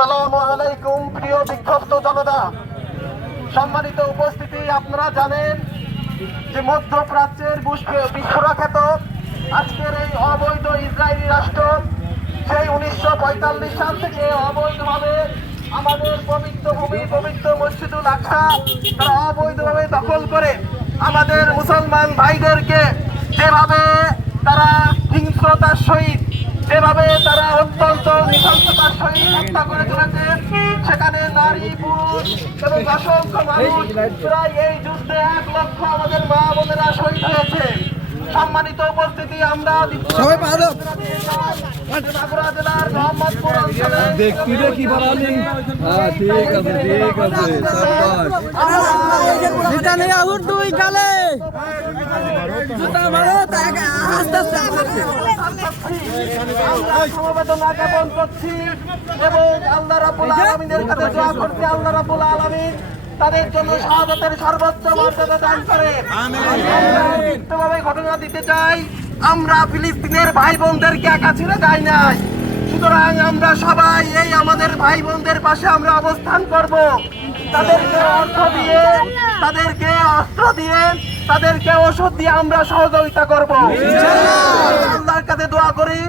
সালাম আলাইকুম, প্রিয় বিক্ষুব্ধ জনতা। সম্মানিত উপস্থিতি, আপনারা জানেন যে মধ্যপ্রাচ্যের বিস্ফ- আজকের এই অবৈধ ইসরায়েলি রাষ্ট্র, সেই উনিশশো পঁয়তাল্লিশ সাল থেকে অবৈধভাবে আমাদের পবিত্র ভূমি, পবিত্র মসজিদুল আকসা, তারা অবৈধভাবে দখল করে আমাদের মুসলমান ভাইদেরকে যেভাবে তারা হিংস্রতার সহিত, যেভাবে সহিত হত্যা করে চলেছে সেখানে নারী পুরুষ এবং অসংখ্য মানুষ প্রায় এই যুদ্ধে এক লক্ষ আমাদের মা বোনেরা শহীদ হয়েছে। সম্মানিত উপস্থিতি আমরা জেলার মোহাম্মদপুর অঞ্চলে। কি বানালি হ্যাঁ ঠিক আছে ঠিক আছে আমরা সমবেদনা জ্ঞাপন করছি এবং আল্লাহ রাব্বুল আলামিনের কাছে দোয়া করছি আল্লাহ রাব্বুল আলামিন তাদের জন্য শাহাদাতের সর্বোচ্চ মর্যাদা দান করে লিখিতভাবে ঘটনা দিতে চাই আমরা ফিলিস্তিনের ভাই বোনদেরকে একা ছেড়ে যাই নাই সুতরাং আমরা সবাই এই আমাদের ভাই বোনদের পাশে আমরা অবস্থান করব তাদেরকে অর্থ দিয়ে তাদেরকে অস্ত্র দিয়ে তাদেরকে ওষুধ দিয়ে আমরা সহযোগিতা করব। আল্লাহর কাছে দোয়া করি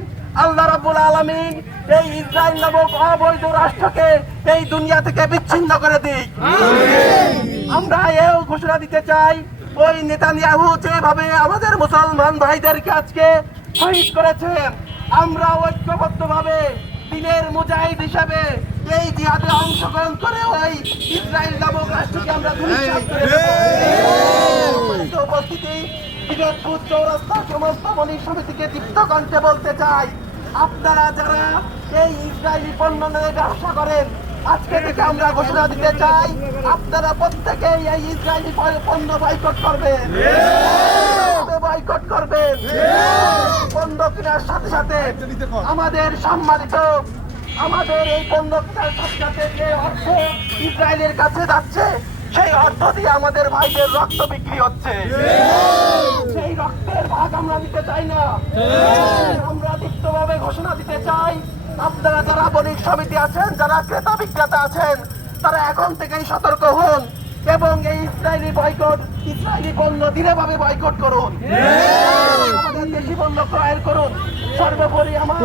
আল্লাহ রাব্বুল আলামিন এই ইসরায়েল নামক অবৈধ রাষ্ট্রকে এই দুনিয়া থেকে বিচ্ছিন্ন করে দিক। আমরা এও ঘোষণা দিতে চাই ওই নেতানিয়াহু যেভাবে আমাদের মুসলমান ভাইদেরকে আজকে শহীদ করেছে আমরা ঐক্যবদ্ধভাবে দিনের মুজাহিদ হিসেবে এই জিহাদে অংশগ্রহণ করে ওই ইসরায়েল নামক রাষ্ট্রকে আমরা। উপস্থিতি বিনোদপুর চৌরাস্তা সমস্ত সমিতিকে দীপ্ত কণ্ঠে বলতে চাই আপনারা যারা এই ইসরায়েলি পণ্য নিয়ে ব্যবসা করেন আজকে থেকে আমরা ঘোষণা দিতে চাই আপনারা প্রত্যেকেই এই ইসরায়েলি পণ্য বয়কট করবেন। বয়কট করবেন? পণ্য কেনার সাথে সাথে আমাদের সম্মানিত আমাদের এই পণ্য সাথে যে অর্থ ইসরায়েলের কাছে যাচ্ছে, সেই অর্থ দিয়ে আমাদের ভাইদের রক্ত বিক্রি হচ্ছে। সেই রক্তের ভাগ আমরা নিতে চাই না। আমরা লিখিতভাবে ঘোষণা দিতে চাই, আপনারা যারা বণিক সমিতি আছেন, যারা ক্রেতা বিক্রেতা আছেন, তারা এখন থেকেই সতর্ক হন এবং এই ইসরায়েলি বয়কট, ইসরায়েলি পণ্য ধীরেভাবে বয়কট করুন। দেশি পণ্য ক্রয়ের করুন। সর্বোপরি আমার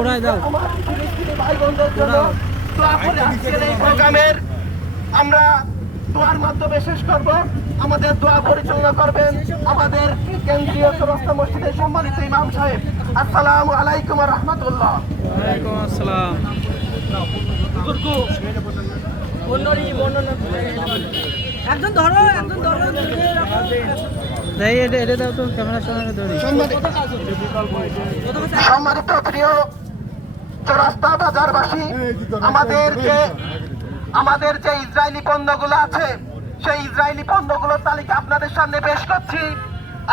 আমার ভাই বোনদের জন্য আজকের এই প্রোগ্রামের আমরা দোয়ার মাধ্যমে শেষ করব। আমাদের দোয়া পরিচালনা করবেন আমাদের কেন্দ্রীয় চৌরাস্তা মসজিদের সম্মানিত ইমাম সাহেব। আসসালামু আলাইকুম রহমতুল্লাহ। ওয়ালাইকুম আসসালাম। একজন ধরো একজন ধরো। দেই এটা এটা দাও তো ক্যামেরার সামনে ধরি সম্মানিত প্রিয় চৌরাস্তা বাজারবাসী আমাদের যে আমাদের যে ইসরায়েলি পণ্যগুলো আছে সেই ইসরায়েলি পণ্যগুলোর তালিকা আপনাদের সামনে পেশ করছি।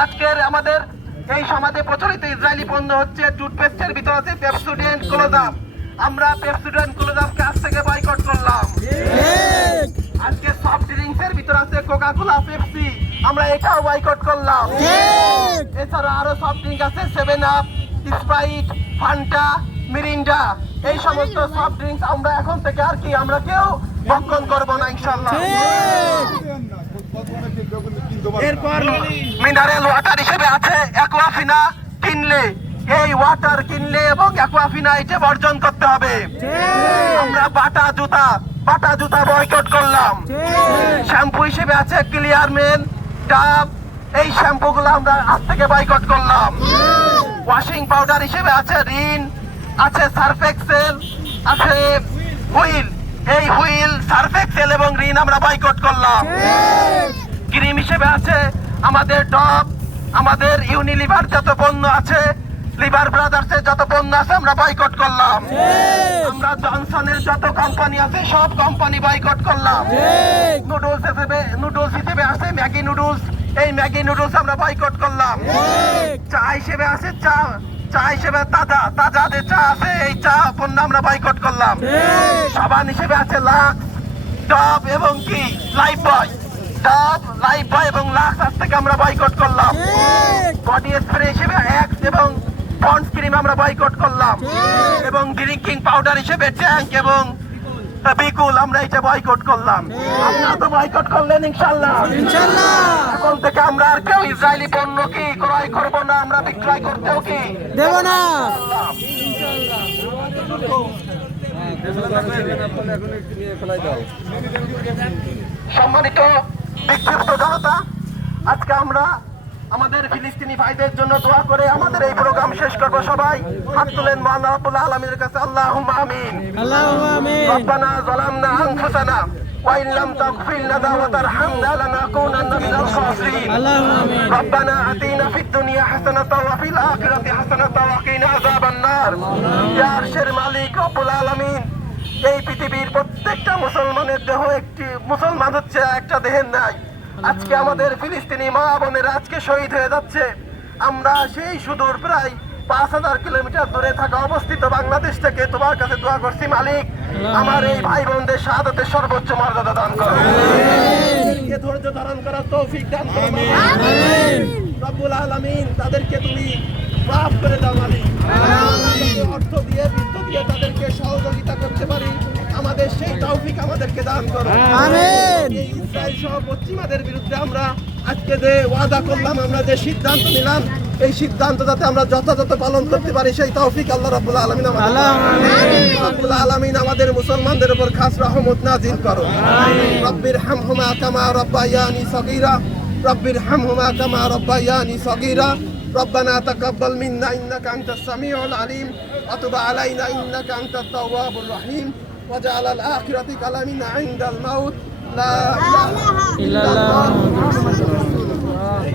আজকের আমাদের এই সমাজে প্রচলিত ইসরায়েলি পণ্য হচ্ছে টুথপেস্টের ভিতর আছে পেপসুডেন্ট ক্লোজাপ আমরা পেপসুডেন্ট ক্লোজাপকে আজ থেকে বয়কট করলাম। আজকে সফট ড্রিঙ্কস এর ভিতর আছে কোকা কোলা পেপসি আমরা এটাও বয়কট করলাম। এছাড়া আরও সফট ড্রিঙ্ক আছে seven up Sprite Fanta Mirinda এই সমস্ত সফট ড্রিঙ্কস আমরা এখন থেকে আর কি আমরা কেউ ভক্ষণ করব না ইনশাল্লাহ এরপর মিনারেল ওয়াটার হিসেবে আছে অ্যাকোয়াফিনা কিনলে। এই ওয়াটার কিনলে এবং অ্যাকোয়াফিনা এটা বর্জন করতে হবে। আমরা বাটা জুতা বাটা জুতা বয়কট করলাম। শ্যাম্পু হিসেবে আছে ক্লিয়ার মেন ডাব। এই শ্যাম্পুগুলো আমরা আজ থেকে বয়কট করলাম। ওয়াশিং পাউডার হিসেবে আছে রিন আছে সার্ফ এক্সেল আছে হুইল। এই হুইল সার্ফ এক্সেল এবং রিন আমরা বয়কট করলাম। ক্রিম হিসেবে আছে আমাদের ডব আমাদের ইউনিলিভার যত পণ্য আছে লিভার ব্রাদার্সের যত পণ্য আছে আমরা বয়কট করলাম। আমরা জনসনের যত কোম্পানি আছে সব কোম্পানি বয়কট করলাম। নুডলস হিসেবে নুডলস হিসেবে আছে ম্যাগি নুডলস এই ম্যাগি নুডলস আমরা বয়কট করলাম। চা হিসেবে আছে চা চা হিসেবে তাজা তাজা যে চা আছে এই চা পণ্য আমরা বয়কট করলাম। সাবান হিসেবে আছে লাক্স ডাব এবং কি? Lifebuoy. Dove Lifebuoy এবং লাক্স আজ থেকে আমরা বয়কট করলাম। বডি স্প্রে হিসেবে এক্স এবং পন্ডস ক্রিম আমরা বয়কট করলাম। এবং ড্রিঙ্কিং পাউডার হিসেবে ট্যাঙ্ক এবং বিকুল। আমরা এটা বয়কট করলাম। আপনারা তো বয়কট করলেন ইনশাল্লাহ এখন থেকে আমরা আর কেউ ইসরায়েলি পণ্য কি ক্রয় করব না আমরা বিক্রয় করতেও কি? দেব না। সম্মানিত বিক্ষিপ্ত জনতা আজকে আমরা আমাদের ফিলিস্তিনি ভাইদের জন্য দোয়া করে আমাদের এই প্রোগ্রাম শেষ করবো সবাই হাত তুলেন মহান রব্বুল আলমীর কাছে আল্লাহ আমিন আল্লাহ আমিন ربنا ظلمنا أنفسنا وإن لم تغفر لنا وترحمنا لنكونن من الخاسرين আল্লাহ আমিন ربنا آتنا في الدنيا حسنة وفي الآخرة حسنة وقنا عذاب النار يا আরশের মালিক রব্বুল আলামিন এই পৃথিবীর প্রত্যেকটা মুসলমানের দেহ একটি মুসলমান হচ্ছে একটা দেহের নাই আজকে আমাদের ফিলিস্তিনি মা বোনেরা আজকে শহীদ হয়ে যাচ্ছে। আমরা সেই সুদূর প্রায় পাঁচ হাজার কিলোমিটার দূরে থাকা অবস্থিত বাংলাদেশ থেকে তোমার কাছে দোয়া করছি মালিক। আমার এই ভাই বোনদের শাহাদতের সর্বোচ্চ মর্যাদা দান করো। ধৈর্য ধারণ করার তৌফিক দান করো। রব্বুল আলামিন তাদেরকে তুমি মাফ করে দাও মালিক। অর্থ দিয়ে বৃত্ত দিয়ে তাদেরকে সহযোগিতা করতে পারি। তৌফিক আমাদেরকে দান করো আমিন। এই ইসরায়েল সহ পশ্চিমাদের বিরুদ্ধে আমরা আজকে যে ওয়াদা করলাম আমরা যে সিদ্ধান্ত নিলাম এই সিদ্ধান্ত যাতে আমরা যথাযথ পালন করতে পারি সেই তৌফিক আল্লাহ রাব্বুল আলামিন আমাদের আল্লাহ আমিন। রব্বুল আলামিন আমাদের মুসলমানদের উপর খাস রহমত নাজিল করো রব্বির হামহুমা কামা রব্বায়ানি সগীরা রব্বির হামহুমা কামা রব্বায়ানি সগীরা ربنا تقبل منا انك انت السميع العليم وتب علينا انك انت التواب الرحيم وجعل الآخرة كلامنا عند الموت. لا اله إلا الله. محمد رسول الله.